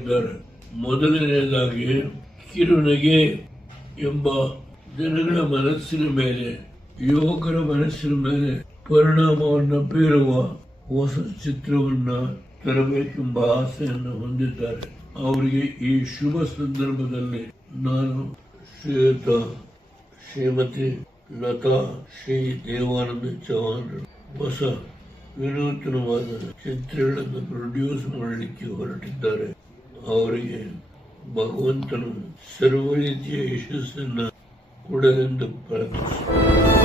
ಇದ್ದಾರೆ. ಮೊದಲನೆಯದಾಗಿ ಕಿರುನಗೆ ಎಂಬ ಜನಗಳ ಮನಸ್ಸಿನ ಮೇಲೆ, ಯುವಕರ ಮನಸ್ಸಿನ ಮೇಲೆ ಪರಿಣಾಮವನ್ನು ಬೀರುವ ಹೊಸ ಚಿತ್ರವನ್ನ ತರಬೇಕೆಂಬ ಆಸೆಯನ್ನು ಹೊಂದಿದ್ದಾರೆ. ಅವರಿಗೆ ಈ ಶುಭ ಸಂದರ್ಭದಲ್ಲಿ ನಾನು ಶ್ರೀಮತಿ ಲತಾ ಶ್ರೀ ದೇವಾನಂದ ಚೌಹಾಣ್ ಹೊಸ ವಿನೂತನವಾದ ಚಿತ್ರಗಳನ್ನು ಪ್ರೊಡ್ಯೂಸ್ ಮಾಡಲಿಕ್ಕೆ ಹೊರಟಿದ್ದಾರೆ. ಅವರಿಗೆ ಭಗವಂತನು ಸರ್ವ ರೀತಿಯ ಯಶಸ್ಸನ್ನು ಕೊಡಲೆಂದು ಪ್ರಾರ್ಥಿಸುತ್ತಾರೆ.